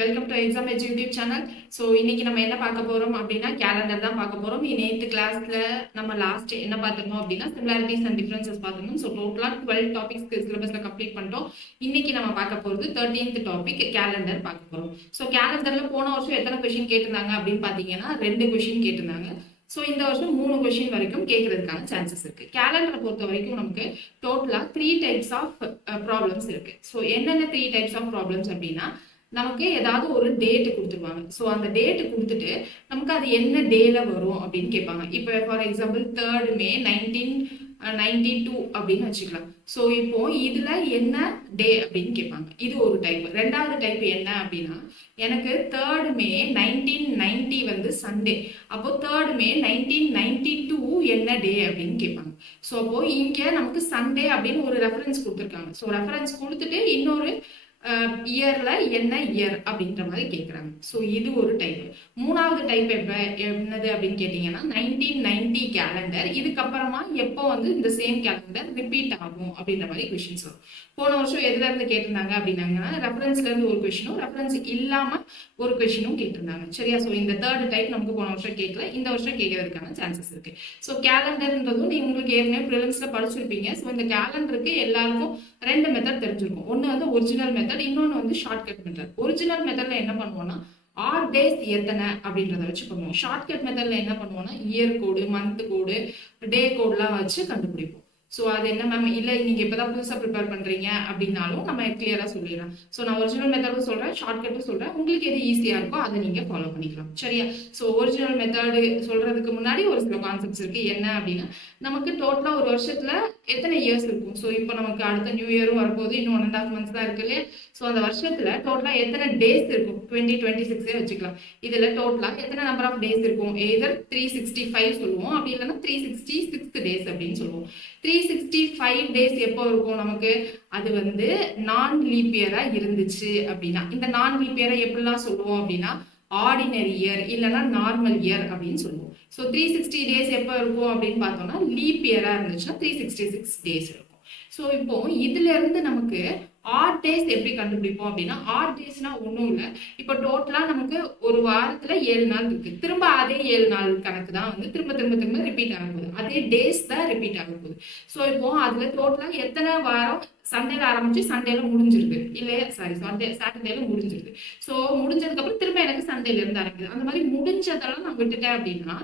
Welcome to exam edge YouTube channel. So இன்னைக்கு நம்ம என்ன பார்க்க போறோம் அப்படின்னா கேலண்டர் தான் பார்க்க போறோம். நேற்று கிளாஸ்ல நம்ம லாஸ்ட் என்ன பார்த்துருந்தோம் அப்படின்னா சிமிலாரிட்டிஸ் அண்ட் டிஃபரன்சஸ் பார்த்துருந்தோம். ஸோ டோட்டலாக 12 டாபிக்ஸ் சிலபஸ்ல கம்ப்ளீட் பண்ணிட்டோம். இன்னைக்கு நம்ம பார்க்க போகிறது 13th டாபிக் கேலண்டர் பார்க்க போறோம். ஸோ கேலண்டர்ல போன வருஷம் எத்தனை கொஸ்டின் கேட்டிருந்தாங்க அப்படின்னு பார்த்தீங்கன்னா 2 கொஸ்டின் கேட்டிருந்தாங்க. ஸோ இந்த வருஷம் 3 கொஸ்டின் வரைக்கும் கேட்கறதுக்கான சான்சஸ் இருக்கு. கேலண்டரை பொறுத்த வரைக்கும் நமக்கு டோட்டலா 3 டைப்ஸ் ஆஃப் ப்ராப்ளம்ஸ் இருக்கு. ஸோ என்னென்ன 3 டைப்ஸ் ஆஃப் ப்ராப்ளம்ஸ் அப்படின்னா நமக்கு ஏதாவது ஒரு டேட் கொடுத்துருவாங்க. ஸோ அந்த டேட் கொடுத்துட்டு நமக்கு அது என்ன டேல வரும் அப்படின்னு கேட்பாங்க. இப்போ ஃபார் எக்ஸாம்பிள் 3rd May 1992 அப்படின்னு வச்சுக்கலாம். ஸோ இப்போ இதுல என்ன டே அப்படின்னு கேட்பாங்க. இது ஒரு டைப். ரெண்டாவது டைப் என்ன அப்படின்னா எனக்கு 3rd May 1990 வந்து சண்டே. அப்போ 3rd May 1992 என்ன டே அப்படின்னு கேட்பாங்க. ஸோ அப்போ இங்க நமக்கு சண்டே அப்படின்னு ஒரு ரெஃபரன்ஸ் கொடுத்துருக்காங்க. ஸோ ரெஃபரன்ஸ் கொடுத்துட்டு இன்னொரு இயர்ல என்ன இயர் அப்படின்ற மாதிரி கேட்குறாங்க. ஸோ இது ஒரு டைப். மூணாவது டைப் என்னது அப்படின்னு கேட்டீங்கன்னா 1990 கேலண்டர். இதுக்கப்புறமா எப்போ வந்து இந்த சேம் கேலண்டர் ரிப்பீட் ஆகும் அப்படின்ற மாதிரி கொஸ்டின்ஸ் வரும். போன வருஷம் எதுல இருந்து கேட்டிருந்தாங்க அப்படின்னாங்கன்னா ரெஃபரன்ஸ்ல இருந்து ஒரு கொஸ்டினும் ரெஃபரன்ஸ் இல்லாம ஒரு கொஸ்டினும் கேட்டிருந்தாங்க. சரியா? ஸோ இந்த 3rd டைப் நமக்கு போன வருஷம் கேட்கல, இந்த வருஷம் கேட்கறதுக்கான சான்சஸ் இருக்கு. ஸோ கேலண்டர்ன்றதும் நீங்க உங்களுக்கு ஏற்கனவே ப்ரிலிம்ஸ்ல படிச்சிருப்பீங்க. ஸோ இந்த கேலண்டருக்கு எல்லாருக்கும் 2 மெத்தட் தெரிஞ்சிருக்கும். ஒன்று வந்து ஒரிஜினல் மெத்தட், இன்னொன்று வந்து ஷார்ட்கட் மெத்தட். ஒரிஜினல் மெத்தட்ல என்ன பண்ணுவோம்னா ஆட் டேஸ் எத்தனை அப்படின்றத வச்சு பண்ணுவோம். ஷார்ட்கட் மெத்தட்ல என்ன பண்ணுவோம்னா இயர் கோடு, மந்த் கோடு, டே கோட்லாம் வச்சு கண்டுபிடிப்போம். ஸோ அது என்ன மேம் இல்லை நீங்கள் இப்போ தான் புதுசாக ப்ரிப்பேர் பண்ணுறீங்க அப்படின்னாலும் நம்ம கிளியராக சொல்லிடலாம். ஸோ நான் ஒரிஜினல் மெத்தடும் சொல்கிறேன், ஷார்ட்கட்டும் சொல்கிறேன். உங்களுக்கு எது ஈஸியாக இருக்கோ அதை நீங்கள் ஃபாலோ பண்ணிக்கலாம். சரியா? ஸோ ஒரிஜினல் மெத்தடு சொல்கிறதுக்கு முன்னாடி ஒரு சில கான்செப்ட்ஸ் இருக்குது. என்ன அப்படின்னா நமக்கு டோட்டலாக ஒரு வருஷத்தில் எத்தனை இயர்ஸ் இருக்கும். ஸோ இப்போ நமக்கு அடுத்த நியூ இயரும் வரப்போது, இன்னும் 1.5 months தான் இருக்கு இல்லையா? ஸோ அந்த வருஷத்தில் டோட்டலாக எத்தனை டேஸ் இருக்கும், 2026 வச்சுக்கலாம். இதில் டோட்டலாக எத்தனை நம்பர் ஆஃப் டேஸ் இருக்கும். எதர் 365 சொல்லுவோம், அப்படி இல்லைன்னா 366 டேஸ் அப்படின்னு சொல்லுவோம். 365 டேஸ் எப்போ இருக்கும் நமக்கு, அது வந்து நான் லீப் இயரா இருந்துச்சு அப்படின்னா. இந்த நான் லீப் இயரை எப்படிலாம் சொல்லுவோம் அப்படின்னா ஆர்டினரி இயர் இல்லைன்னா நார்மல் இயர் அப்படின்னு சொல்லுவோம். ஸோ 360 டேஸ் எப்போ இருக்கும் அப்படின்னு பார்த்தோம்னா லீப் இயரா இருந்துச்சுன்னா 366 டேஸ் இருக்கும். ஸோ இப்போ இதுல இருந்து நமக்கு ஆட் டேஸ் எப்படி கண்டுபிடிப்போம் அப்படின்னா ஆட் டேஸ்னா ஒன்றும் இல்லை. இப்போ டோட்டலா நமக்கு ஒரு வாரத்துல 7 நாள் இருக்கு. திரும்ப அதே 7 நாள் கணக்கு தான் வந்து திரும்ப திரும்ப திரும்ப ரிப்பீட் ஆக போகுது. அதே டேஸ் தான் ரிப்பீட் ஆக போகுது. ஸோ இப்போ அதுல டோட்டலா எத்தனை வாரம் சண்டேல ஆரம்பிச்சு சண்டேல முடிஞ்சிருது இல்லையா? சாட்டர்டேல முடிஞ்சிருது. ஸோ முடிஞ்சதுக்கு அப்புறம் திரும்ப எனக்கு சண்டேல இருந்து ஆரம்பிக்குது. அந்த மாதிரி முடிஞ்சதெல்லாம் நான் விட்டுட்டேன் அப்படின்னா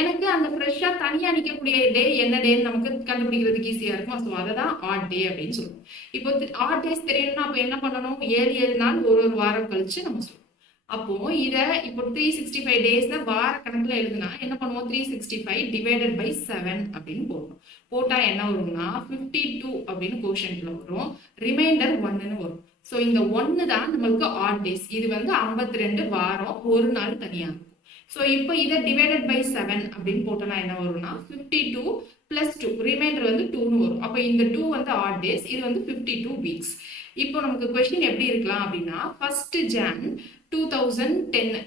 எனக்கு அந்த ஃப்ரெஷ்ஷா தனியா நிற்கக்கூடிய டே என்ன டேன்னு நமக்கு கண்டுபிடிக்கிறதுக்கு ஈஸியா இருக்கும். ஸோ அதை தான் ஆட் டே அப்படின்னு சொல்லுவோம். இப்போ ஆட் டேஸ் தெரியணும்னா அப்போ என்ன பண்ணணும், 7 நாள் ஒரு வாரம் கழிச்சு நம்ம சொல்லுவோம். அப்போ இதை இப்போ 365 டேஸ்ல வார கணக்குல எழுதுனா என்ன பண்ணுவோம், 365 டிவைடட் பை 7 அப்படின்னு போடணும். போட்டா என்ன வரும்னா 52 அப்படின்னு கோஷன்ல வரும். ரிமைண்டர் 1ன்னு வரும். ஸோ இந்த 1 தான் நம்மளுக்கு ஆட் டேஸ். இது வந்து 52 வாரம், ஒரு நாள் தனியா இருக்கும். ஸோ இப்போ இதை டிவைடட் பை 7 அப்படின்னு போட்டோம்னா என்ன வரும்னா 52 பிளஸ் 2, ரிமைண்டர் வந்து 2ன்னு வரும். அப்போ இந்த 2 வந்து ஆட் டேஸ், இது வந்து 52 வீக்ஸ். இப்போ நமக்கு கொஸ்டின் எப்படி இருக்கலாம் அப்படின்னா 1st Jan 2010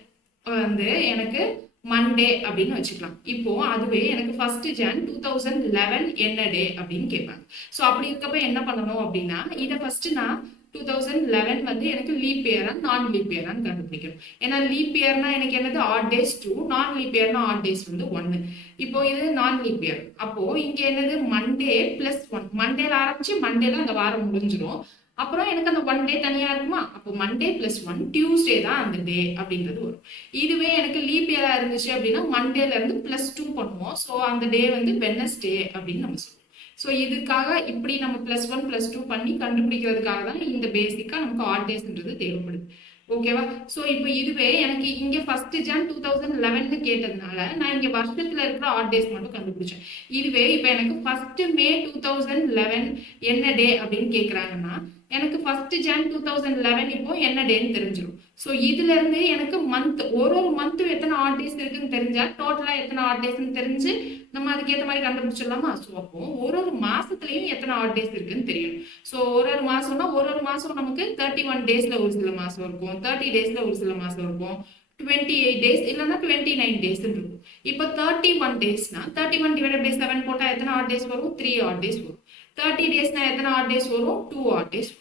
வந்து எனக்கு மண்டே அப்படின்னு வச்சுக்கலாம். இப்போ அதுவே எனக்கு 1st Jan 2011 என்ன டே அப்படின்னு கேட்பாங்க. ஸோ அப்படி இருக்கப்ப என்ன பண்ணணும் அப்படின்னா இதை ஃபர்ஸ்ட் நான் 2011 வந்து எனக்கு லீப் இயரா நான் லீப் இயரான்னு கண்டுபிடிக்கணும். ஏன்னா லீப் இயர்னா எனக்கு என்னது ஆட் டேஸ் 2, நான் லீப் இயர்னா ஆட் டேஸ் வந்து 1. இப்போ இது நான் லீப் இயர். அப்போ இங்க என்னது மண்டே பிளஸ் 1. மண்டேல ஆரம்பிச்சு மண்டேல அந்த வாரம் முடிஞ்சிடும். அப்புறம் எனக்கு அந்த 1 டே தனியா இருக்குமா, அப்போ மண்டே பிளஸ் 1 டியூஸ்டே தான் அந்த டே அப்படின்றது வரும். இதுவே எனக்கு லீப் இயரா இருந்துச்சு அப்படின்னா மண்டேல இருந்து பிளஸ் 2 பண்ணுவோம். ஸோ அந்த டே வந்து வெட்னஸ்டே அப்படின்னு நம்ம சொல்லுவோம். ஸோ இதுக்காக இப்படி நம்ம பிளஸ் 1 பிளஸ் 2 பண்ணி கண்டுபிடிக்கிறதுக்காக தான் இந்த பேசிக்கா நமக்கு ஆட் டேஸ்ன்றது தேவைப்படுது. ஓகேவா? ஸோ இப்போ இதுவே எனக்கு இங்க 1st Jan 2011 கேட்டதுனால நான் இங்க வருஷத்துல இருக்கிற ஆட் டேஸ் மட்டும் கண்டுபிடிச்சேன். இதுவே இப்போ எனக்கு 1st May 2011 என்ன டே அப்படின்னு கேட்குறாங்கன்னா எனக்கு 1st Jan 2011 இப்போ என்ன டேன்னு தெரிஞ்சிடும். ஸோ இதுல இருந்து எனக்கு மந்த், ஒரு மந்த் எத்தனை ஆட் டேஸ் இருக்குன்னு தெரிஞ்சா டோட்டலா எத்தனை ஆட் டேஸ்ன்னு தெரிஞ்சு நம்ம அதுக்கேற்ற மாதிரி கண்டுபிடிச்சிடலாமா? ஸோ அப்போ ஒரு மாசத்துலயும் எத்தனை ஆட் டேஸ் இருக்குன்னு தெரியணும். ஸோ ஒரு மாசம்னா ஒரு மாசம் நமக்கு 31 டேஸ்ல ஒரு சில மாசம் இருக்கும், 30 டேஸ்ல ஒரு சில மாசம் இருக்கும், 28 டேஸ் இல்லைன்னா 29 டேஸ் இருக்கும். இப்போ 31 டேஸ்னா 31 டிவைடட் பை 7 போட்டா எத்தனை ஆட் டேஸ் வரும், 3 ஆட் டேஸ் வரும். 30 டேஸ்னா எத்தனை ஆட் டேஸ் வரும், 2 ஆட் டேஸ் வரும்.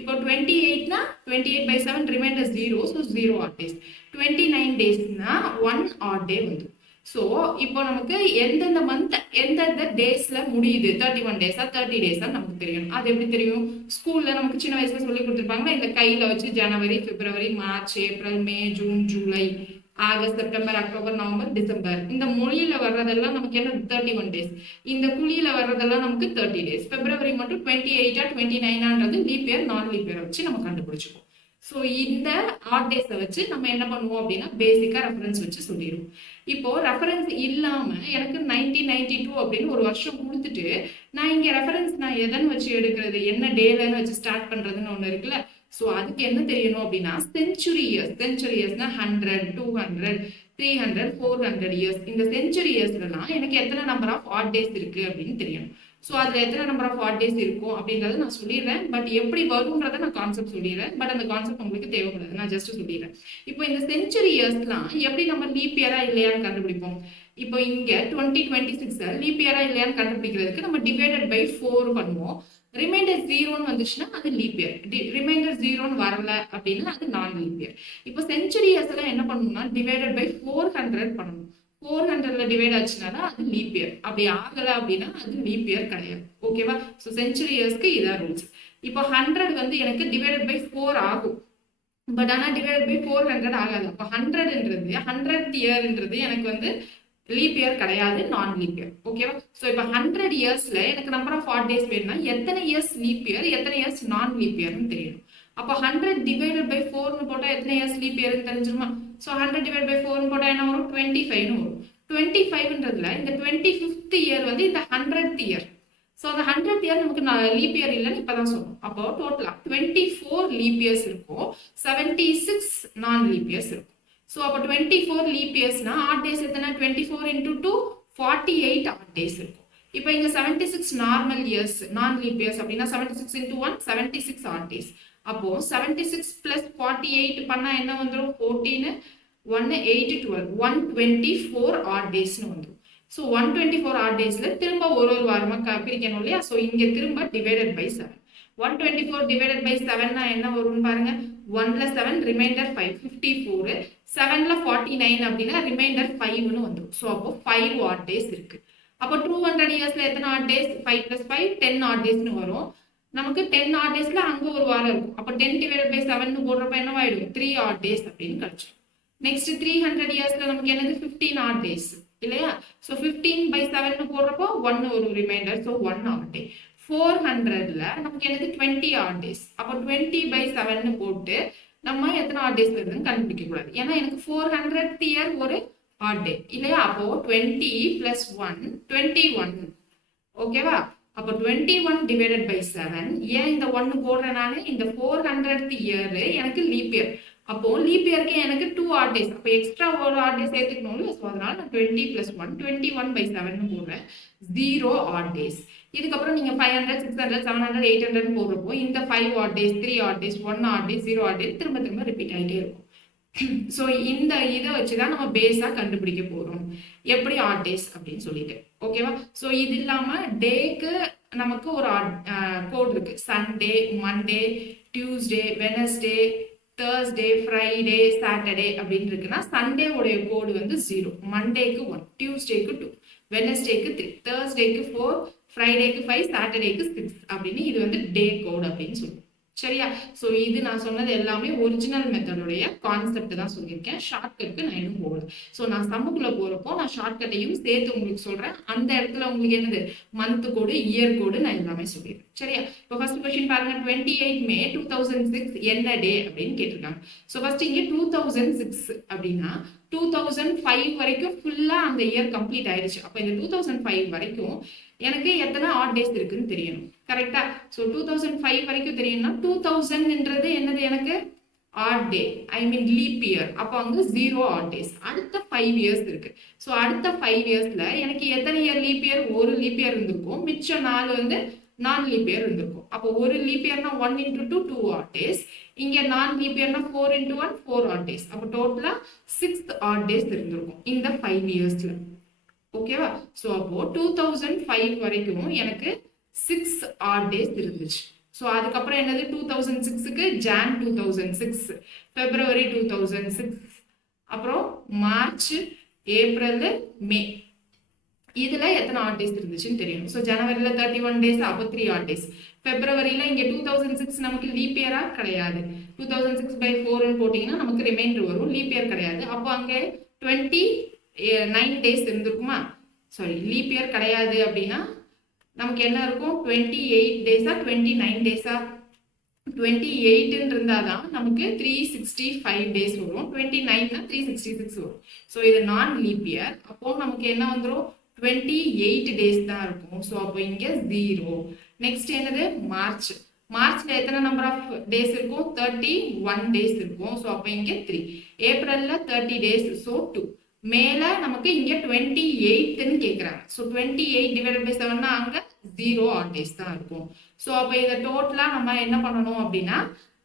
இப்போ 28னா 28/7 ரிமைண்டர் 0, ஸோ 0 ஆட் டேஸ். 29 டேஸ்னா 1 ஆட் டே வந்து. ஸோ இப்போ நமக்கு எந்தெந்த மந்த் எந்தெந்த டேஸ்ல முடியுது, 31 டேஸா 30 டேஸா நமக்கு தெரியும். அது எப்படி தெரியும்? ஸ்கூல்ல நமக்கு சின்ன வயசுல சொல்லி கொடுத்துருப்பாங்கன்னா இந்த கையில வச்சு ஜனவரி, பிப்ரவரி, மார்ச், ஏப்ரல், மே, ஜூன், ஜூலை, August, September, October, November, December, இந்த மொழியில வர்றதெல்லாம் நமக்கு என்ன 31 டேஸ். இந்த குழியில வர்றதெல்லாம் நமக்கு 30 டேஸ். பிப்ரவரி மட்டும் 28 29ன்றது லீப் இயர், நான் லீப் இயரை வச்சு நம்ம கண்டுபிடிச்சிப்போம். ஸோ இந்த ஆட் டேஸை வச்சு நம்ம என்ன பண்ணுவோம் அப்படின்னா பேசிக்கா ரெஃபரன்ஸ் வச்சு சொல்லிடுவோம். இப்போ ரெஃபரன்ஸ் இல்லாம எனக்கு 1992 அப்படின்னு ஒரு வருஷம் கொடுத்துட்டு நான் இங்க ரெஃபரன்ஸ் நான் எதன்னு வச்சு எடுக்கிறது, என்ன டேலன்னு வச்சு ஸ்டார்ட் பண்றதுன்னு ஒண்ணு இருக்குல்ல. ஸோ அதுக்கு என்ன தெரியணும் அப்படின்னா செஞ்சுரி இயர்ஸ். செஞ்சுரி இயர்ஸ்னா 100, 200, 300, 400 இயர்ஸ். இந்த செஞ்சுரி இயர்ஸ்லாம் எனக்கு எத்தனை நம்பர் ஆஃப் ஆட் டேஸ் இருக்கு அப்படின்னு தெரியணும். ஸோ அதில் எத்தனை நம்பர் ஆஃப் ஆட் டேஸ் இருக்கும் அப்படின்றத நான் சொல்லிடுறேன். பட் எப்படி வரும்ன்றத நான் கான்செப்ட் சொல்லிடுறேன். பட் அந்த கான்செப்ட் உங்களுக்கு தேவைப்படாது, நான் ஜஸ்ட் சொல்லிடுறேன். இப்போ இந்த செஞ்சுரி இயர்ஸ்லாம் எப்படி நம்ம லீப் இயரா இல்லையான்னு கண்டுபிடிப்போம். இப்போ இங்க 2026 லீப் இயரா இல்லையான்னு கண்டுபிடிக்கிறதுக்கு நம்ம டிவைடட் பை 4 பண்ணுவோம். ரிமைண்டர் 0ன்னு வந்துச்சுன்னா அது லீப் இயர். ரிமைண்டர் 0ன்னு வரல அப்படின்னா அது நான் லீப் இயர். இப்போ செஞ்சுரி இயர்ஸ் எல்லாம் என்ன பண்ணணும்னா டிவைடட் பை 400 பண்ணணும். 400ல டிவைட் ஆச்சுன்னா அது லீப் இயர். அப்படி ஆகல அப்படின்னா அது லீப் இயர் கிடையாது. ஓகேவா? ஸோ செஞ்சுரி இயர்ஸ்க்கு இதான் ரூல்ஸ். இப்போ 100 வந்து எனக்கு டிவைடட் பை 4 ஆகும். பட் ஆனால் டிவைடட் பை 400 ஆகாது. அப்போ 100ன்றது 100th இயர்ன்றது எனக்கு வந்து லீப் இயர் கிடையாது, நான் லீப் இயர். ஓகேவா? ஸோ இப்போ 100 இயர்ஸ்ல எனக்கு நம்பர் ஆஃப் ஆட் டேஸ் வேணும்னா எத்தனை இயர்ஸ் லீப் இயர், எத்தனை இயர்ஸ் நான் லீப் இயர்னு தெரியணும். அப்போ 100 டிவைடட் பை 4னு போட்டா எத்தனை இயர்ஸ் லீப் இயர்னு தெரிஞ்சிருமா? ஸோ 100 டிவைட் பை 4னு போட்டா என்ன வரும்? 25னு வரும். 25ன்றதுல இந்த 25th இயர் வந்து இந்த 100th இயர். ஸோ அந்த 100th இயர் நமக்கு லீப் இயர் இல்லைன்னு இப்பதான் சொன்னோம். அப்போ டோட்டலா 24 லீப் இயர்ஸ் இருக்கும், 76 நான் லீப் இயர்ஸ் இருக்கும். ஸோ அப்போ 24 லீப் இயர்ஸ்னா ஆட் டேஸ் எத்தனை? 24 into 2 48 ஆட் டேஸ் இருக்கும். இப்போ இங்க 76 normal years, non leaf years அப்படின்னா 76 into 1 76 ஆட் டேஸ். அப்போ 76 plus 48 பண்ணா என்ன வந்துடும்? 14, 1, 8, 12, 124 ஆட் டேஸ்னு வந்துடும். ஸோ 124 ஆட் டேஸ்ல திரும்ப ஒரு வாரமா பிரிக்கணும் இல்லையா? ஸோ இங்க திரும்ப டிவைடட் பை 7. 124 டிவைடட் பை 7னா என்ன வரும்னு பாருங்க. 1ல 7 ரிமைண்டர் 5, 54. 7ல 49 அப்படின்னா ரிமைண்டர் 5னு வந்துடும். ஸோ அப்போ 5 ஆட் டேஸ் இருக்கு. அப்போ 200 இயர்ஸ்ல எத்தனை ஆட் டேஸ்? 5 plus 5 10 ஆட் டேஸ்னு வரும். நமக்கு 10 ஆட் டேஸ்ல அங்க ஒரு வாரம் இருக்கும். அப்போ 10 டிவைடட் பை 7 போடுறப்ப என்ன ஆயிடும்? 3 ஆட் டேஸ் அப்படின்னு கிடைச்சிடும். நெக்ஸ்ட் 300 இயர்ஸ்ல நமக்கு என்னது? 15 ஆட் டேஸ் இல்லையா? ஸோ 15 by 7 போடுறப்போ 1 ஒரு ரிமைண்டர், ஸோ 1 ஆட் டே. 400ல நமக்கு என்னது? 20 ஆட் டேஸ். அப்போ 20 by 7 போட்டு நம்ம எத்தனை ஆட் டேஸ் வருதுன்னு கண்டுபிடிக்க கூடாது. ஏன்னா எனக்கு 400th இயர் ஒரு ஆட் டே இல்லையா? அப்போ 20 plus 1 21. ஓகேவா? அப்போ 21 டிவைடட் பை 7. ஏன் இந்த 1 போடுறேன் நான்? இந்த 400th இயர் எனக்கு லீப் இயர். அப்போ லீப் இயருக்கு எனக்கு 2 ஆட் டேஸ். அப்போ எக்ஸ்ட்ரா ஒரு ஆட் டே சேர்த்துக்கணும்ல. ஸோ அதனால நான் 20 plus 1 21 by 7 போடுறேன். 0 ஆட் டேஸ். இதுக்கப்புறம் நீங்க 500, 600, 700, 800 போடுறப்போ இந்த 5 odd days, 3 odd days, 1 odd days, 0 odd days திரும்ப திரும்ப ரிப்பீட் ஆகிட்டே இருக்கும். ஸோ இந்த இதை வச்சுதான் நம்ம பேஸா கண்டுபிடிக்க போறோம் எப்படி ஆட் டேஸ் அப்படின்னு சொல்லிட்டு. ஓகேவா? ஸோ இது இல்லாம டேக்கு நமக்கு ஒரு கோட் இருக்கு. Sunday, Monday, Tuesday, Wednesday, Thursday, Friday, Saturday அப்படின்னு இருக்குன்னா சண்டே உடைய கோடு வந்து 0, மண்டேக்கு 1, டியூஸ்டேக்கு 2, வெனஸ்டேக்கு 3, தேர்ஸ்டேக்கு 4, ஃப்ரைடேக்கு 5, சாட்டர்டேக்கு 6 அப்படின்னு இது வந்து டே கோட் அப்படின்னு சொல்லுவோம். சரியா? ஸோ இது நான் சொன்னது எல்லாமே ஒரிஜினல் மெத்தடுடைய கான்செப்ட் தான் சொல்லியிருக்கேன். ஷார்ட்கட்க்கு நான் இன்னும் போகல. ஸோ நான் சம்முக்குள்ள போறப்போ நான் ஷார்ட்கட்டையும் சேர்த்து உங்களுக்கு சொல்றேன். அந்த இடத்துல உங்களுக்கு என்னது? மந்த் கோடு, இயர் கோடு நான் எல்லாமே சொல்லிடுறேன். சரியா? இப்போ ஃபர்ஸ்ட் கொஸ்டின் பாருங்க. 28 மே 2006 என்ன டே அப்படின்னு கேட்டிருக்காங்க. ஸோ ஃபர்ஸ்ட் இங்கே 2006 அப்படின்னா 2005 வரைக்கும் ஃபுல்லா அந்த இயர் கம்ப்ளீட் ஆயிடுச்சு. அப்போ இந்த 2005 வரைக்கும் எனக்கு எத்தனை ஆட் டேஸ் இருக்குன்னு தெரியணும். கரெக்டா? ஸோ 2005 வரைக்கும் தெரியும்னா 2000ன்றது என்னது? எனக்கு ஆட் டே, ஐ மீன் லீப் இயர். அப்போ அங்க 0 ஆட் டேஸ். அடுத்த 5 இயர்ஸ் இருக்கு. ஸோ அடுத்த 5 இயர்ஸ்ல எனக்கு எத்தனை இயர் லீப் இயர்? ஒரு லீப் இயர் இருந்திருக்கும். மிச்சம் 4 வந்து நான் லீப் இயர் இருந்திருக்கும். அப்போ ஒரு லீப் இயர்னா 1 into 2 2 ஆட் டேஸ். இங்க நான் லீப் இயர்னா 4 into 1 4 ஆட் டேஸ். அப்போ டோட்டலா 6 ஆட் டேஸ் இருந்திருக்கும் இந்த 5 இயர்ஸ்ல. ஓகேவா? ஸோ அப்போ 2005 வரைக்கும் எனக்கு 6 ஆட் டேஸ் இருந்துச்சு. ஸோ அதுக்கப்புறம் என்னது 2006க்கு ஜான் 2006, பிப்ரவரி 2006, அப்புறம் மார்ச், ஏப்ரல், மே. இதுல எத்தனை ஆட் டேஸ் இருந்துச்சுன்னு தெரியும். ஸோ ஜனவரியில 31 டேஸ், அப்போ 3 ஆட் டேஸ். பிப்ரவரியில இங்க 2006 நமக்கு லீப் இயரா கிடையாது. 2006/4 போட்டீங்கன்னா நமக்கு ரிமைண்டர் வரும், லீப் இயர் கிடையாது. அப்போ அங்க 29 டேஸ் இருந்திருக்குமா? சாரி, லீப் இயர் கிடையாது அப்படின்னா நமக்கு என்ன இருக்கும்? 28 டேஸா 29 டேஸா? 28 இருந்தாதான் நமக்கு 365 டேஸ் வரும். 29னா 366 வரும். ஸோ இது நான் லீப் இயர். அப்போ நமக்கு என்ன வந்துடும்? 28 டேஸ் தான் இருக்கும். ஸோ அப்போ இங்க 0. நெக்ஸ்ட் என்னது? மார்ச். மார்ச்ல எத்தனை நம்பர் ஆஃப் டேஸ் இருக்கும்? 31 டேஸ் இருக்கும். ஸோ அப்போ இங்க 3. ஏப்ரல்ல 30 டேஸ், ஸோ 2. மேல நமக்கு இங்க 28ன்னு கேட்குறாங்க. ஸோ 28/7னா அங்க 0 ஆட் டேஸ் தான் இருக்கும். ஸோ அப்போ இதை டோட்டலா நம்ம என்ன பண்ணணும் அப்படின்னா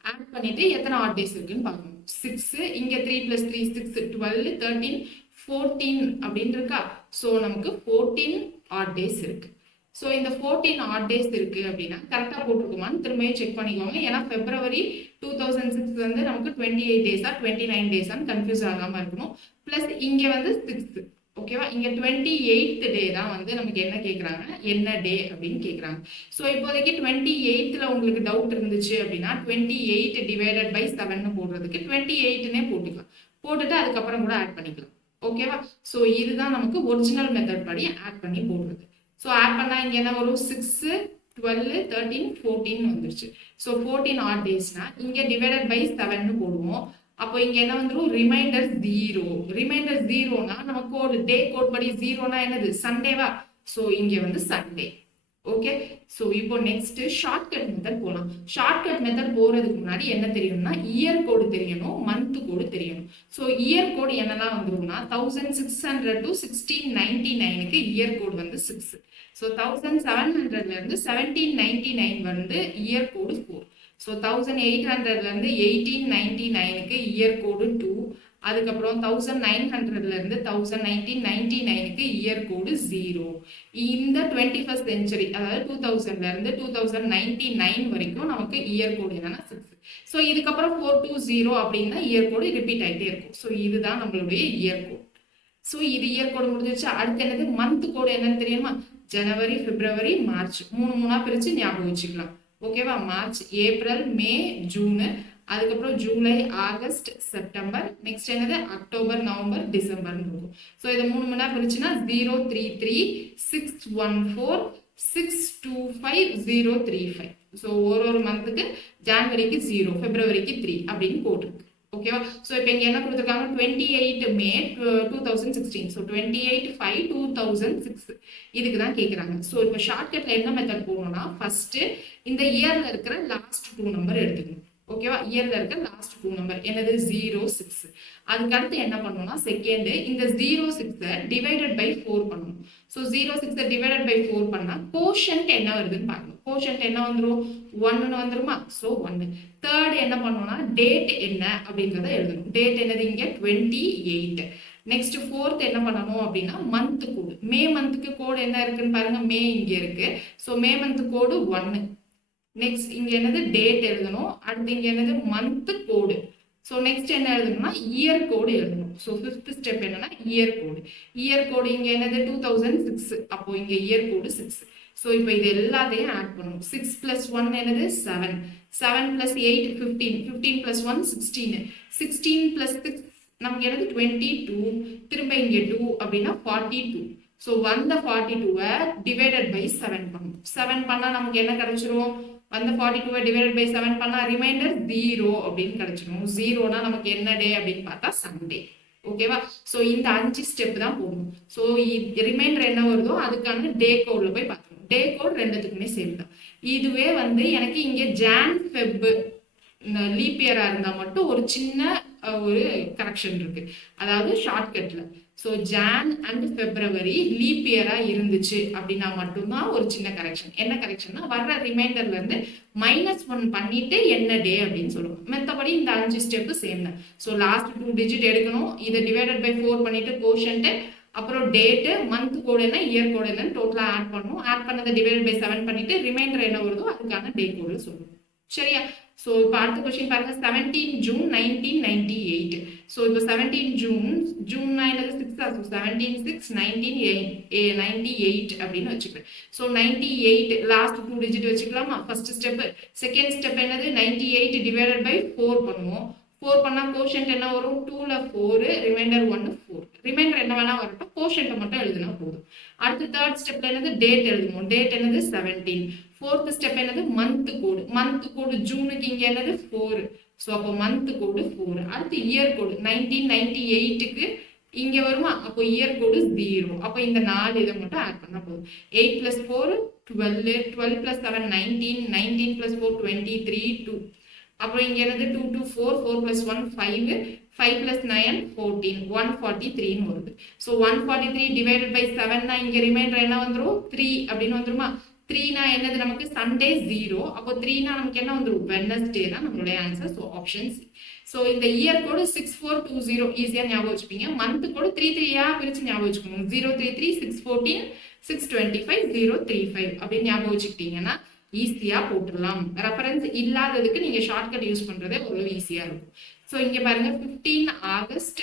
ஆட் பண்ணிட்டு எத்தனை ஆட் டேஸ் இருக்குன்னு பார்க்கணும். 6, இங்க 3 + 3 6, 12, 13, 14 அப்படின்னு இருக்கா? ஸோ நமக்கு 14 ஆட் டேஸ் இருக்கு. ஸோ இந்த 14 ஆட் டேஸ் இருக்கு அப்படின்னா கரெக்டாக போட்டிருக்குமான்னு திரும்பியும் செக் பண்ணிக்கோங்க. ஏன்னா பிப்ரவரி 2006 வந்து நமக்கு 28 டேஸா 29 டேஸான்னு கன்ஃபியூஸ் ஆகாம இருக்கணும். பிளஸ் இங்க வந்து 6, ஓகேவா? இங்க 28th டே தான் வந்து நமக்கு என்ன கேட்குறாங்க, என்ன டே அப்படின்னு கேட்குறாங்க. ஸோ இப்போதைக்கு 28th உங்களுக்கு டவுட் இருந்துச்சு அப்படின்னா 28/7 போடுறதுக்கு 28னே போட்டுக்கலாம். போட்டுட்டு அதுக்கப்புறம் கூட ஆட் பண்ணிக்கலாம். ஓகேவா? ஸோ இதுதான் நமக்கு ஒரிஜினல் மெத்தட் படி ஆட் பண்ணி போடுறது. ஸோ ஆட் பண்ணால் இங்கே என்ன வரும்? 6, 12, 13, 14 வந்துருச்சு. ஸோ 14 ஆட் டேஸ்னா இங்கே /7 போடுவோம். அப்போ இங்க என்ன வந்துடும்? ரிமைண்டர் 0. ரிமைண்டர் 0னா நம்ம கோட், டே கோட் படி 0னா என்னது? சண்டேவா? ஸோ இங்க வந்து சண்டே. ஓகே. ஸோ இப்போ நெக்ஸ்ட் ஷார்ட்கட் மெத்தட் போகலாம். ஷார்ட்கட் மெத்தட் போறதுக்கு முன்னாடி என்ன தெரியணும்னா இயர் கோடு தெரியணும், மந்த் கோடு தெரியணும். ஸோ இயர் கோடு என்னெல்லாம் வந்துரும்னா 1600 to 1699க்கு இயர் கோடு வந்து 6. ஸோ 1700ல இருந்து 1799 வந்து இயர் கோடு 4. ஸோ 1800ல இருந்து 1899க்கு இயர் கோடு 2. அதுக்கப்புறம் 1900ல இருந்து 1999க்கு இயர் கோடு 0. இந்த 21st செஞ்சுரி அதாவது 2000ல இருந்து 2099 வரைக்கும் நமக்கு இயர் கோடு என்னன்னா 6. ஸோ இதுக்கப்புறம் 420 அப்படின்னா இயர் கோடு ரிப்பீட் ஆகிட்டே இருக்கும். ஸோ இதுதான் நம்மளுடைய இயர் கோட். ஸோ இது இயர் கோடு முடிஞ்சிருச்சு. அடுத்து என்னது? மந்த் கோடு என்னன்னு தெரியுமா? ஜனவரி, பிப்ரவரி, மார்ச் 3 பிரிச்சு ஞாபகம் வச்சுக்கலாம். ஓகேவா? மார்ச், ஏப்ரல், மே, ஜூன், அதுக்கப்புறம் ஜூலை, ஆகஸ்ட், செப்டம்பர், நெக்ஸ்ட் என்னது? அக்டோபர், நவம்பர், டிசம்பர்னு இருக்கும். ஸோ இதை 3 பிரிச்சுன்னா 033 614 625 035. ஸோ ஒரு மந்த்துக்கு ஜான்வரிக்கு 0, பிப்ரவரிக்கு 3 அப்படின்னு போட்டிருக்கு. ஓகேவா? ஸோ இப்போ இங்கே என்ன கொடுத்துருக்காங்க? 28 மே 2016. ஸோ 28/5/2006 இதுக்கு தான் கேட்குறாங்க. ஸோ இப்போ ஷார்ட்கட்டில் என்ன மெத்தட் போகணும்னா ஃபர்ஸ்ட் இந்த இயரில் இருக்கிற லாஸ்ட் 2 நம்பர் எடுத்துக்கணும். ஓகேவா? இயரில் இருக்கிற லாஸ்ட் 2 நம்பர் என்னது? 06. அதுக்கு அடுத்து என்ன பண்ணணும்னா செகண்ட் இந்த 06 டிவைடட் பை 4 பண்ணணும். ஸோ 06 டிவைடட் பை 4 பண்ணால் கோஷன்ட் என்ன வருதுன்னு பார்க்கணும். கோஷன்ட் என்ன வந்துடும்? 1ன்னு வந்துருமா? ஸோ 1. தேர்ட் என்ன பண்ணணும்னா டேட் என்ன அப்படின்றத எழுதணும். டேட் என்னது? இங்கே 28. நெக்ஸ்ட் ஃபோர்த் என்ன பண்ணணும் அப்படின்னா மந்த் கோடு. மே மந்த்துக்கு கோடு என்ன இருக்குன்னு பாருங்க. மே இங்கே இருக்கு. ஸோ மே மந்த் கோடு 1. நெக்ஸ்ட் இங்க என்னது? டேட் எழுதணும். அடுத்து இங்க என்னது? மந்த் கோடு. ஸோ நெக்ஸ்ட் என்ன எழுதணும்னா இயர் கோடு எழுதணும். ஸோ 5th ஸ்டெப் என்னன்னா இயர் கோடு. இயர் கோடு இங்க என்னது? 2006. அப்போ இங்க இயர் கோடு 6. ஸோ இப்போ இது எல்லாத்தையும் ஆட் பண்ணணும். 6 + 1 என்னது? 7. 7 + 8 15. 15 + 1 16. 16 + 6 நமக்கு என்னது? 22. திரும்ப இங்க 2 அப்படின்னா 42. ஸோ வந்த 42வை டிவைடட் பை 7 பண்ணணும். 7 பண்ணா நமக்கு என்ன கிடைச்சிரும்? வந்து 42 டிவைடட் பை 7 பண்ணா ரிமைண்டர் 0 அப்படின்னு கிடைச்சிடும். 0னா நமக்கு என்ன டே அப்படின்னு பார்த்தா சண்டே. ஓகேவா? ஸோ இந்த 5 ஸ்டெப் தான் போகணும். ஸோ ரிமைண்டர் என்ன வருதோ அதுக்கான டே கோட்ல போய் பார்க்கணும். டே கோட் ரெண்டுத்துக்குமே சேம் தான். இதுவே வந்து எனக்கு இங்கே ஜான் ஃபெப் லீப் இயரா இருந்தா மட்டும் ஒரு சின்ன ஒரு கரெக்ஷன் இருக்கு. அதாவது ஷார்ட்கட்ல so Jan and February leap இயரா இருந்துச்சு அப்படின்னா மட்டும்தான் ஒரு சின்ன கரெக்ஷன். என்ன கரெக்ஷன்னா வர்ற ரிமைண்டர்ல இருந்து -1 பண்ணிட்டு என்ன டே அப்படின்னு சொல்லுவோம். மற்றபடி இந்த 5 ஸ்டெப்பு சேம் தான். ஸோ லாஸ்ட் 2 டிஜிட் எடுக்கணும். இதை டிவைடட் பை 4 பண்ணிட்டு கோஷன்ட்டு, அப்புறம் டேட்டு, மந்த் கோடு என்ன, இயர் கோடு என்னன்னு டோட்டலா ஆட் பண்ணணும். ஆட் பண்ணதை டிவைட் பை 7 பண்ணிட்டு ரிமைண்டர் என்ன வருதோ அதுக்கான டே கோடு சொல்லணும். சரியா? ஸோ இப்போ அடுத்த கொஸ்டின் பாருங்க. 17 ஜூன் 1998. ஸோ இப்போ 17 ஜூன்னா என்னது 6ஆ? ஸோ 17 6 1998 அப்படின்னு வச்சுக்கிறேன். ஸோ 98 லாஸ்ட் 2 டிஜிட் வச்சுக்கலாமா? First step. செகண்ட் ஸ்டெப் என்னது 98 டிவைடட் பை 4 பண்ணுவோம். 4 பண்ணா கோஷன்ட் என்ன வரும்? 2ல 4, ரிமைண்டர் 1 4. ரிமைண்டர் என்ன வேணா வரட்டும், கோஷன்ட்டை மட்டும் எழுதினா போதும். அடுத்து தேர்ட் ஸ்டெப்ல என்னது டேட் எழுதுவோம். டேட் என்னது 17. ஃபோர்த் ஸ்டெப் என்னது மந்த் கோடு. மந்த் கோடு ஜூனுக்கு இங்க என்னது 4. ஸோ அப்போ மந்த் கோடு 4. அடுத்து இயர் கோடு 1998க்கு இங்க வருமா? அப்போ இயர் கோடு 0. அப்போ இந்த 4 இதை மட்டும் ஆட் பண்ணா போதும். 8 + 4 12, 12 + 7 19, 19 + 4 23, 2. அப்புறம் இங்க என்னது 2 2 4, 4 + 1 5, 5 + 9 14, 143 வருது. ஸோ 143 டிவைடட் பை 7னா இங்க ரிமைண்டர் என்ன வந்துரும்? 3 அப்படின்னு வந்துருமா? 3னா என்னது நமக்கு? சண்டே 0. அப்போ 3னா நமக்கு என்ன வந்துரும்? வெட்னஸ்டே தான் நம்மளுடைய answer. So option C. So இந்த இயர் கோடு 6420 ஈஸியா ஞாபகம் வச்சுப்பீங்க. மந்த் கோடு 33 பிரிச்சு ஞாபகம் வச்சுக்கோங்க. 033 614 625 035 அப்படின்னு ஞாபகம் வச்சுக்கிட்டீங்கன்னா ஈஸியா போட்டுடலாம். ரெஃபரன்ஸ் இல்லாததுக்கு நீங்க ஷார்ட்கட் யூஸ் பண்றதே ஒரு ஈஸியா இருக்கும். ஸோ இங்க பாருங்க 15 ஆகஸ்ட்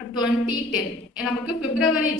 2010 நமக்கு பிப்ரவரி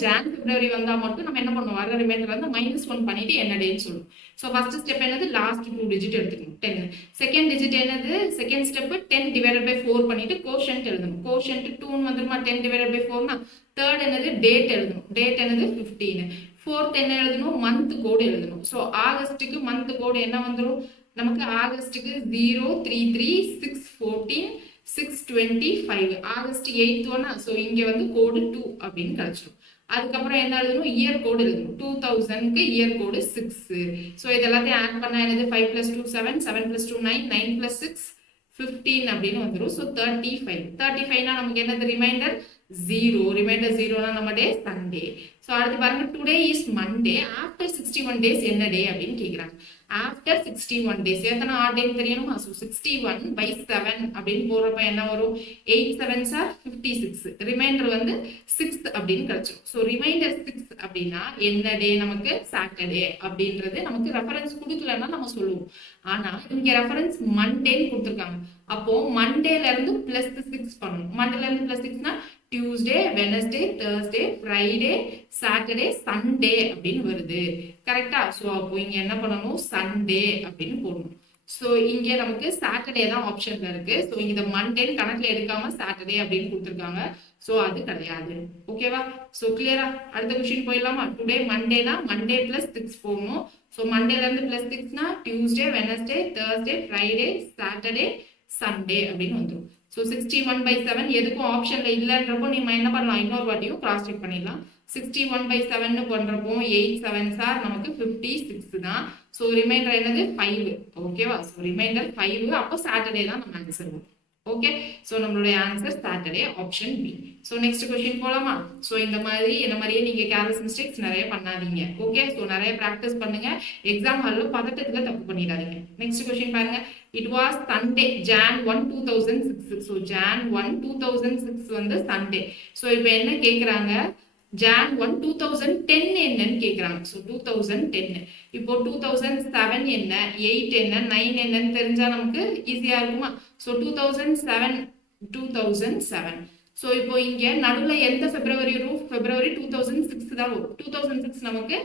வந்தா மட்டும் நம்ம என்ன பண்ணுவோம்? வர ரிமைண்டர் வந்து -1 பண்ணிட்டு என்ன டேன்னு சொல்லுவோம். ஸோ ஃபர்ஸ்ட் ஸ்டெப் என்னது? லாஸ்ட் 2 டிஜிட் எடுத்துக்கணும் 10. செகண்ட் டிஜிட் என்னது? செகண்ட் ஸ்டெப் 10 டிவைடட் பை 4 பண்ணிட்டு கோஷன்ட் எழுதணும். கோஷன்ட் 2 வந்துருமா? 10 டிவைடட் பை 4னா தேர்ட் என்னது? டேட் எழுதணும். டேட் என்னது 15. ஃபோர்த் என்ன எழுதணும்? மந்த் கோடு எழுதணும். ஸோ ஆகஸ்ட்டுக்கு மந்த் கோடு என்ன வந்துடும்? நமக்கு ஆகஸ்ட்டுக்கு 033 614 625. ஆகஸ்ட் 8th ஒன்னா. ஸோ இங்க வந்து கோடு 2 அப்படின்னு கிடைச்சிடும். அதுக்கப்புறம் என்ன எழுதணும்? இயர் கோடு எழுதணும். 2000க்கு இயர் கோடு 6. ஸோ இதெல்லாத்தையும் ஆட் பண்ணா என்னது? 5 + 2 7, 7 + 2 9, 9 + 6 15 அப்படின்னு வந்துடும். ஸோ 35. 35னா நமக்கு என்னது? ரிமைண்டர் 0. ரிமைண்டர் 0னா நம்ம டே சண்டே. ஸோ அடுத்து பாருங்க, today is Monday. After 61 days என்ன டே அப்படின்னு கேட்குறாங்க. ஆஃப்டர் 61 டேஸ் எத்தனை ஆட் டேன்னு தெரியணுமா? ஸோ 61/7 அப்படின்னு போடுறப்ப என்ன வரும்? 8 7s are 56. ரிமைண்டர் வந்து 6 அப்படின்னு கிடைச்சிடும். ஸோ ரிமைண்டர் 6 அப்படின்னா என்ன டே? நமக்கு சாட்டர்டே அப்படின்றது நமக்கு ரெஃபரன்ஸ் கொடுக்கலன்னா நம்ம சொல்லுவோம். ஆனா இங்க ரெஃபரன்ஸ் மண்டேன்னு கொடுத்துருக்காங்க. அப்போ மண்டேல இருந்து +6 பண்ணணும். மண்டேல இருந்து +6னா Tuesday, Wednesday, Thursday, Friday, Saturday, Sunday அப்படின்னு வருது. கரெக்டா? ஸோ அப்போ இங்க என்ன பண்ணணும்? சண்டே அப்படின்னு போடணும். ஸோ இங்க நமக்கு சாட்டர்டே தான் ஆப்ஷன்ல இருக்கு. ஸோ இந்த மண்டேன்னு கணக்குல எடுக்காம சாட்டர்டே அப்படின்னு கொடுத்துருக்காங்க. ஸோ அது கிடையாது. ஓகேவா? ஸோ கிளியரா? அடுத்த கொஸ்டின் போயிடலாமா? டுடே மண்டேனா மண்டே +6 போடணும். ஸோ மண்டேல இருந்து +6னா Tuesday, Wednesday, Thursday, Friday, Saturday, Sunday அப்படின்னு வந்துடும். ஸோ 61/7 எதுக்கும் ஆப்ஷன்ல இல்லைன்றப்போ நம்ம என்ன பண்ணலாம்? இன்னொரு வாட்டியும் கிராஸ் செக் பண்ணிடலாம். 61/7 பண்றப்போ 8 7s are நமக்கு 56 தான். ஸோ ரிமைண்டர் என்னது? 5. ஓகேவா? So reminder 5. அப்போ சாட்டர்டே தான் நம்ம ஆன்சர் வரும். ஓகே. ஸோ நம்மளுடைய answer Saturday, option B. So next question போலாமா? ஸோ இந்த மாதிரி என்ன மாதிரியே நீங்க கேர்லெஸ் மிஸ்டேக்ஸ் நிறைய பண்ணாதீங்க. ஓகே. ஸோ நிறைய ப்ராக்டிஸ் பண்ணுங்க. எக்ஸாம் ஹாலில் பதட்டத்தில் தப்பு பண்ணிடாதீங்க. நெக்ஸ்ட் கொஸ்டின் பாருங்க. It was Sunday, Jan 1 2006. So Jan 1 2006 வந்து சண்டே. ஸோ இப்போ என்ன கேட்குறாங்க? Jan 1 2010 என்னன்னு கேட்குறாங்க. ஸோ 2010. இப்போ 2007 என்ன, 8 என்ன, 9 என்னன்னு தெரிஞ்சா நமக்கு ஈஸியா இருக்குமா? ஸோ 2007. ஸோ இப்போ இங்க நடுவில் எந்த ஃபெப்ரவரி வரும்? ஃபெப்ரவரி 2006 தான் வரும். 2006 நமக்கு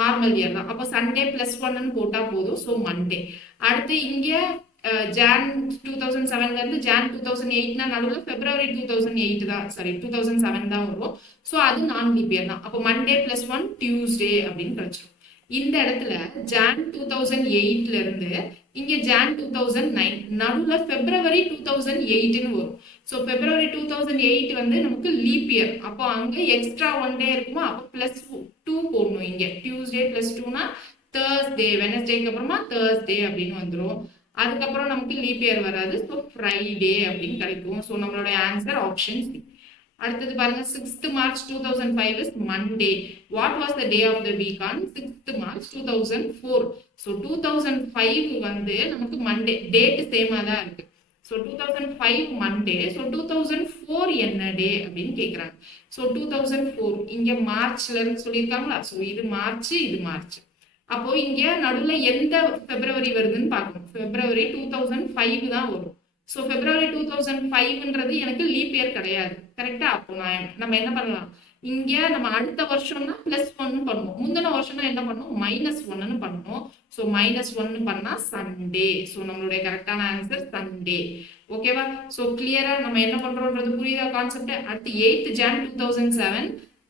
நார்மல் இயர் தான். அப்போ சண்டே +1 போட்டா போதும். So Monday. அடுத்து இங்க ஜான் 2007ல இருந்து ஜான் 2008னா நடுவில் ஃபெப்ரவரி 2008 தான், சாரி 2007 தான் வரும். ஸோ அது நான் லீப் இயர் தான். அப்போ மண்டே +1 டியூஸ்டே அப்படின்னு கிடைச்சிடும். இந்த இடத்துல ஜான் 2008ல இருந்து இங்க ஜான் 2009 நடுவில் ஃபெப்ரவரி 2008ன்னு வரும். ஸோ ஃபெப்ரவரி 2008 வந்து நமக்கு லீப் இயர். அப்போ அங்க எக்ஸ்ட்ரா 1 டே இருக்குமா? அப்போ +2 போடணும். இங்க டியூஸ்டே +2னா தேர்ஸ்டே, வெனஸ்டேக்கு அப்புறமா தேர்ஸ்டே அப்படின்னு வந்துடும். அதுக்கப்புறம் நமக்கு லீப் இயர் வராது. ஸோ ஃப்ரைடே அப்படின்னு கிடைக்கும். ஸோ நம்மளோட ஆன்சர் ஆப்ஷன் சி. அடுத்தது பாருங்க, 6th March 2005 is Monday. What was the day of the week on 6th March 2004? So 2005 வந்து நமக்கு மண்டே. டேட் சேமா தான் இருக்கு. So so 2005 Monday. ஸோ 2004 என்ன டே அப்படின்னு கேட்குறாங்க. ஸோ 2004 இங்கே மார்ச்ல இருந்து சொல்லியிருக்காங்களா? ஸோ இது மார்ச், இது மார்ச். அப்போ இங்க நடுவுல எந்த பிப்ரவரி வருதுன்னு பார்க்கணும். பிப்ரவரி 2005 தான் வரும். ஸோ பிப்ரவரி 2005ன்றது எனக்கு லீப் இயர் கிடையாது. கரெக்டா? அப்போ நம்ம என்ன பண்ணலாம், இங்க நம்ம அடுத்த வருஷம்னா +1 பண்ணுவோம், முந்தின வருஷம்னா என்ன பண்ணுவோம், -1 பண்ணுவோம். ஸோ -1 பண்ணா சண்டே. ஸோ நம்மளுடைய கரெக்டான ஆன்சர் சண்டே. ஓகேவா? ஸோ கிளியரா நம்ம என்ன பண்றோம்ன்றது புரியுதா கான்செப்ட்? அடுத்து 8th Jan 2007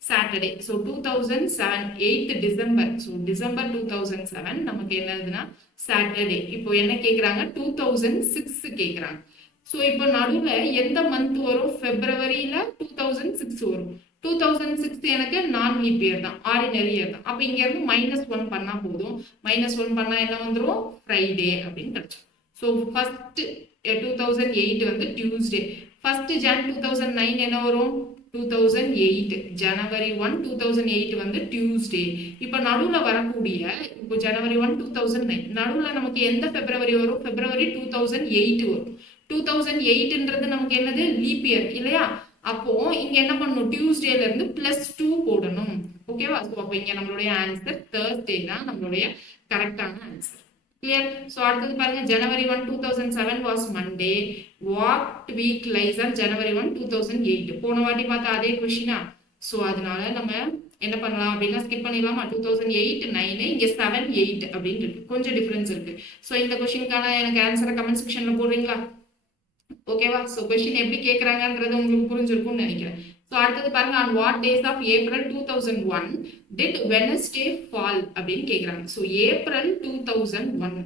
Saturday. So 2007 8th December. So December 2007 நமக்கு என்னதுன்னா சாட்டர்டே. இப்போ என்ன கேட்குறாங்க, 2006 கேட்குறாங்க. ஸோ இப்போ நடுவில் எந்த மந்த் வரும், பிப்ரவரியில 2006 வரும். 2006 எனக்கு நான் லீப் இயர் தான், ஆர்டினரி இயர் தான். அப்போ இங்க இருந்து -1 பண்ணா போதும். -1 பண்ணா என்ன வந்துடும், ஃப்ரைடே அப்படின்னு கிடைச்சோம். ஸோ ஃபர்ஸ்ட் 2008 வந்து டியூஸ்டே. ஃபர்ஸ்ட் ஜான் 2009 என்ன வரும், 2008 ஜனவரி 1 2008 வந்து டியூஸ்டே. இப்போ நடுவில் வரக்கூடிய இப்போ ஜனவரி 1 2009 நடுவில் நமக்கு எந்த பிப்ரவரி வரும், பிப்ரவரி 2008 வரும். 2008ன்றது நமக்கு என்னது, லீப் இயர் இல்லையா? அப்போ இங்க என்ன பண்ணணும், டியூஸ்டேல இருந்து +2 போடணும். ஓகேவா? ஸோ அப்போ இங்க நம்மளுடைய ஆன்சர் தேர்ஸ்டே தான் நம்மளுடைய கரெக்டான ஆன்சர். கிளியர்? ஸோ அடுத்தது பாருங்க, ஜனவரி 1 2007 was Monday. What week lies on ஜனவரி 1 2008. போன வாட்டி பார்த்தா அதே கொஸ்டினா? ஸோ அதனால நம்ம என்ன பண்ணலாம் அப்படின்னா ஸ்கிப் பண்ணிடலாமா? 2008 9 இங்க 7 8 அப்படின்னு இருக்கு, கொஞ்சம் டிஃபரன்ஸ் இருக்கு. ஸோ இந்த கொஸ்டினுக்கான எனக்கு ஆன்சரை கமெண்ட் செக்ஷன்ல போடுறீங்களா? ஓகேவா? ஸோ கொஸ்டின் எப்படி கேட்குறாங்கன்றது உங்களுக்கு புரிஞ்சிருக்கும்னு நினைக்கிறேன். ஸோ அடுத்தது பாருங்க, on what days of April 2001 did Wednesday fall அப்படின்னு கேட்குறாங்க. So April 2001.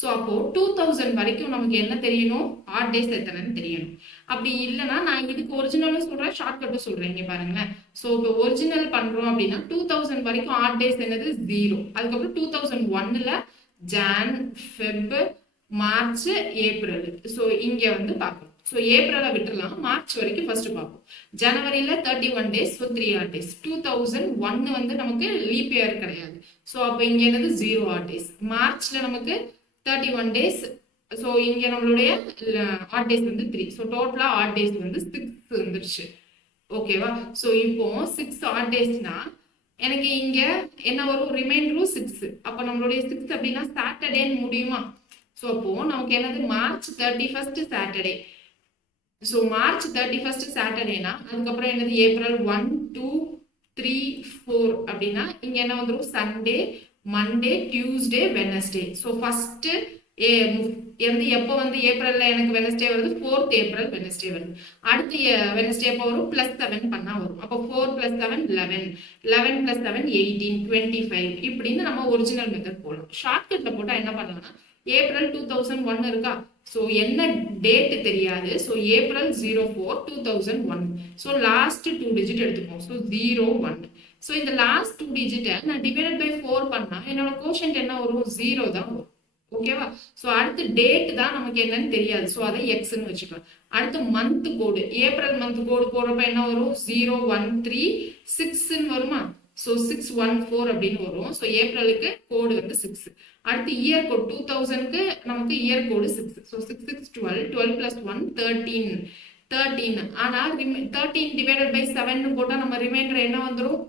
ஸோ அப்போ 2000 வரைக்கும் நமக்கு என்ன தெரியணும், ஆட் டேஸ் எத்தனைன்னு தெரியணும். அப்படி இல்லைன்னா நான் இதுக்கு ஒரிஜினலும் சொல்றேன், ஷார்ட்கட்டும் சொல்றேன். இங்க பாருங்களேன். ஸோ இப்போ ஒரிஜினல் பண்றோம் அப்படின்னா 2000 வரைக்கும் ஆட் டேஸ் என்னது 0. அதுக்கப்புறம் 2001ல Jan, Feb, March, April. So இங்க வந்து பார்ப்போம். ஸோ ஏப்ரலை விட்டுலாம், மார்ச் வரைக்கும் ஃபர்ஸ்ட் பார்ப்போம். ஜனவரியில 31 டேஸ், ஸோ 3 ஆட் டேஸ். 2001 வந்து நமக்கு லீப் இயர் கிடையாது. ஸோ அப்போ இங்க என்னது 0 ஆட் டேஸ். மார்ச்ல நமக்கு 31 டேஸ். ஸோ இங்க நம்மளுடைய ஆட் டேஸ் வந்து 3. ஸோ டோட்டலா ஆட் டேஸ் வந்து 6 வந்துருச்சு. ஓகேவா? ஸோ இப்போ 6 ஆட் டேஸ்னா எனக்கு இங்க என்ன வரும், ரிமைண்டரும் 6. அப்போ நம்மளுடைய 6 அப்படின்னா சாட்டர்டேன்னு முடியுமா? ஸோ அப்போ நமக்கு என்னது, மார்ச் 31 சாட்டர்டே. ஸோ மார்ச் 31 சாட்டர்டேனா அதுக்கப்புறம் என்னது, ஏப்ரல் 1 2 3 4 அப்படின்னா இங்க என்ன வந்துடும், Sunday, Monday, Tuesday, Wednesday. So first எப்போ வந்து ஏப்ரல்ல எனக்கு வெனஸ்டே வருது, 4th ஏப்ரல் வெனஸ்டே வருது. அடுத்து வெனஸ்டே எப்போ வரும், +7 பண்ணா வரும். அப்போ 4 + 7 11, 11 + 7 18 25 இப்படின்னு நம்ம ஒரிஜினல் மெத்தட் போடலாம். ஷார்ட்கட்ல போட்டா என்ன பண்ணலாம்னா, ஏப்ரல் 2001 இருக்கா? ஸோ என்ன டேட் தெரியாது. So April 04 2001. So last 2 digit எடுத்துப்போம். ஸோ 01. ஸோ இந்த லாஸ்ட் 2 டிஜிட்டை நான் டிவைடட் பை 4 பண்ணா என்னோட கோஷன்ட் என்ன வரும், 0 தான் வரும். ஓகேவா? ஸோ அடுத்து டேட் தான் நமக்கு என்னன்னு தெரியாது. ஸோ அதை எக்ஸ்ன்னு வச்சுக்கலாம். அடுத்து மந்த் கோடு, ஏப்ரல் மந்த் கோடு போடுறப்ப என்ன வரும், 013 6ன்னு வருமா? ஸோ 614 அப்படின்னு வரும். ஸோ ஏப்ரலுக்கு கோடு வந்து 6. அடுத்து இயர் கோட் 2000க்கு நமக்கு இயர் கோடு 6. ஸோ 6 6 12, 12 + 1 13. ஆனால் 13 டிவைடட் பை 7 போட்டால் நம்ம ரிமைண்டர் என்ன வந்துடும்,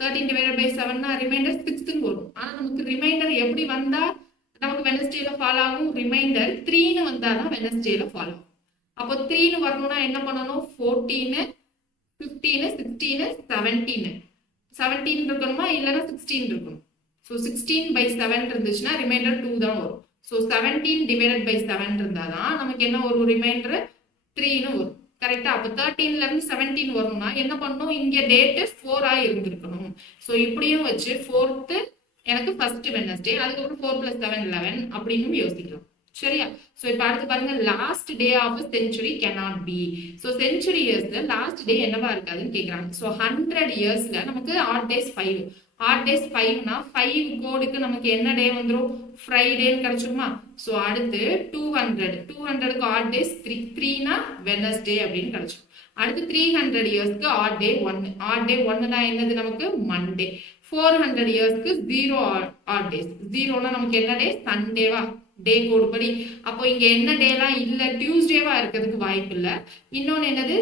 13 டிவைடட் பை 7னா ரிமைண்டர் 6ன்னு வரும். ஆனால் நமக்கு ரிமைண்டர் எப்படி வந்தா நமக்கு வெனஸ்டேல ஃபாலோ ஆகும், ரிமைண்டர் 3ன்னு வந்தால் தான் வெனஸ்டேல ஃபாலோ ஆகும். அப்போ 3ன்னு வரணும்னா என்ன பண்ணணும், 14 15 16 17 17 இருக்கணுமா, இல்லைன்னா 16 இருக்கணும். ஸோ 16 by 7 இருந்துச்சுன்னா ரிமைண்டர் 2 தான் வரும். ஸோ 17 டிவைடட் பை 7 இருந்தால் தான் நமக்கு என்ன ஒரு ரிமைண்டர் 3ன்னு வரும். கரெக்டா? அப்போ 13ல இருந்து 17 வரணும்னா என்ன பண்ணணும், இங்க டேட்டு 4 இருந்திருக்கணும். ஸோ இப்படியும் வச்சு 4th எனக்கு ஃபர்ஸ்ட் வெனஸ்டே, அதுக்கப்புறம் 4 + 7 11 அப்படின்னு யோசிக்கலாம். சரியா? ஸோ இப்போ அடுத்து பாருங்க, last day of century cannot be. So century இயர்ஸ்ல லாஸ்ட் டே என்னவா இருக்காதுன்னு கேட்குறாங்க. ஸோ 100 இயர்ஸ்ல நமக்கு ஆட் டேஸ் 5. ஆட் டேஸ் 5னா 5 கோடுக்கு நமக்கு என்ன டே வந்துடும், ஃப்ரைடேன்னு கிடைச்சிருமா? ஸோ அடுத்து 200க்கு ஆட் டேஸ் 3னா வெனஸ்டே அப்படின்னு கிடைச்சிடும். அடுத்து 300 இயர்ஸ்க்கு ஆட் டே 1. ஆட் டே 1னா என்னது நமக்கு, மண்டே. 400 இயர்ஸ்க்கு 0 ஆட் டேஸ். 0னா நமக்கு என்ன டே, சண்டேவா? டே கோடு படி. அப்போ இங்க என்ன டேலாம் இல்ல, டியூஸ்டேவா இருக்கிறதுக்கு வாய்ப்பு இல்ல. இன்னொன்னு என்னது,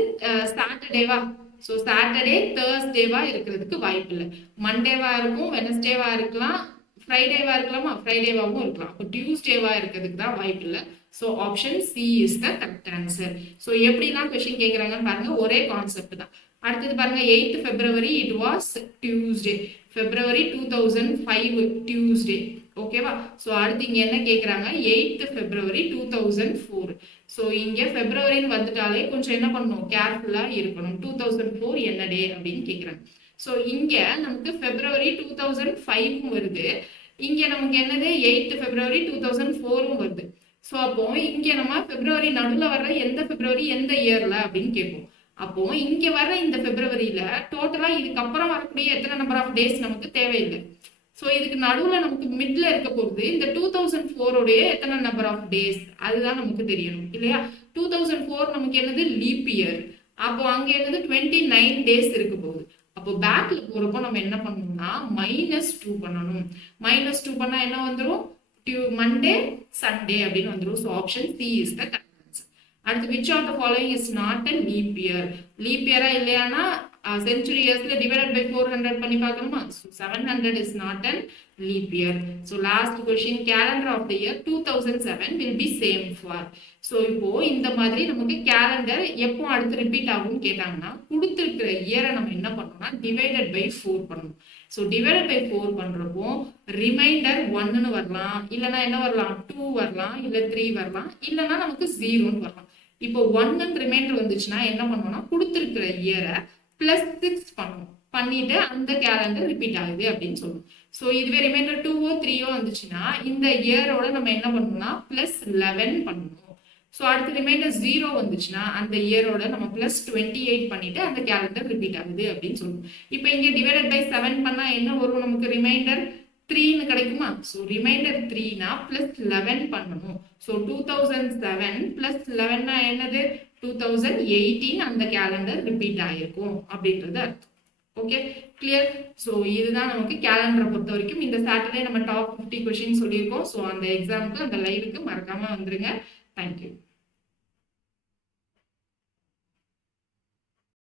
சாட்டர்டேவா. ஸோ சாட்டர்டே தேர்ஸ்டேவா இருக்கிறதுக்கு வாய்ப்பு இல்லை. மண்டேவா இருக்கும், வெனஸ்டேவா இருக்கலாம், ஃப்ரைடேவா இருக்கலாமா, ஃப்ரைடேவாவும் இருக்கலாம். அப்போ டியூஸ்டேவா இருக்கிறதுக்கு தான் வாய்ப்பு இல்லை. So option C is the correct answer. So எப்படிலாம் கொஸ்டின் கேட்குறாங்கன்னு பாருங்க, ஒரே கான்செப்ட் தான். அடுத்தது பாருங்க, 8th February it was Tuesday. February 2005 Tuesday. ஓகேவா. ஸோ அடுத்து இங்க என்ன கேட்குறாங்க, 8th February 2004. ஸோ இங்க பிப்ரவரின்னு வந்துட்டாலே கொஞ்சம் என்ன பண்ணணும், கேர்ஃபுல்லா இருக்கணும். 2004 என்ன டே அப்படின்னு கேட்குறாங்க. ஸோ இங்க நமக்கு February 2005 வருது, இங்க நமக்கு என்னது 8th February 2004 வருது. ஸோ அப்போ இங்க நம்ம பிப்ரவரி நடுவில் வர்ற எந்த பிப்ரவரி எந்த இயர்ல அப்படின்னு கேட்போம். அப்போ இங்க வர்ற இந்த பிப்ரவரியில டோட்டலா இதுக்கப்புறம் வரக்கூடிய எத்தனை நம்பர் ஆஃப் டேஸ் நமக்கு தேவையில்லை. ஸோ இதுக்கு நடுவில் நமக்கு மிட்ல இருக்க போகுது இந்த 2004 எத்தனை நம்பர் ஆஃப் டேஸ், அதுதான் நமக்கு தெரியணும் இல்லையா. 2004 நமக்கு என்னது லீப் இயர். அப்போ அங்க என்னது 29 டேஸ் இருக்க போகுது. அப்போ பேக்ல போறப்போ நம்ம என்ன பண்ணணும்னா -2 பண்ணணும். -2 பண்ணா என்ன வந்துடும், மண்டே சண்டே அப்படின்னு வந்துடும். So option C is the correct answer. அடுத்து which of the following is not a leap year. Leap இயரா இல்லையானா century yearsல divided by 400 பண்ணி பார்க்கணுமா. So 700 is not an leap year. So last question, calendar of the year 2007 will be same for. So இப்போ இந்த மாதிரி நமக்கு calendar எப்போ அடுத்து ரிப்பீட் ஆகும் கேட்டாங்கன்னா கொடுத்திருக்கிற இயரை நம்ம என்ன பண்ணோம்னா divided by 4 பண்ணணும். ஸோ divided by 4 பண்றப்போ ரிமைண்டர் 1ன்னு வரலாம், இல்லைன்னா என்ன வரலாம் 2 வரலாம், இல்லை 3 வரலாம், இல்லைன்னா நமக்கு 0ன்னு வரலாம். இப்போ 1 ரிமைண்டர் வந்துச்சுன்னா என்ன பண்ணோம்னா கொடுத்திருக்கிற இயரை +6 பண்ணும், பண்ணிட்டு அந்த கேலண்டர் ரிப்பீட் ஆகுது அப்படின்னு சொல்லுவோம். ஸோ இதுவே ரிமைண்டர் 2ஓ 3ஓ வந்துச்சுன்னா இந்த இயரோட நம்ம என்ன பண்ணணும்னா +11 பண்ணணும். ஸோ அடுத்து ரிமைண்டர் 0 வந்துச்சுன்னா அந்த இயரோட நம்ம +28 பண்ணிட்டு அந்த கேலண்டர் ரிப்பீட் ஆகுது அப்படின்னு சொல்லுவோம். இப்போ இங்கே டிவைடட் பை 7 பண்ணா என்ன வரும், நமக்கு ரிமைண்டர் 3ன்னு கிடைக்குமா. ஸோ ரிமைண்டர் 3னா +11 பண்ணணும். ஸோ 2007 +11னா என்னது 2018 அந்த கேலண்டர் ரிப்பீட் ஆயிருக்கும் அப்படின்றது அர்த்தம். Okay clear. ஸோ இதுதான் நமக்கு கேலண்டரை பொறுத்த வரைக்கும். இந்த சாட்டர்டே நம்ம டாப் 50 கொஸ்டின் சொல்லியிருக்கோம். ஸோ அந்த எக்ஸாமுக்கு அந்த லைவுக்கு மறக்காம வந்துருங்க. தேங்க்யூ.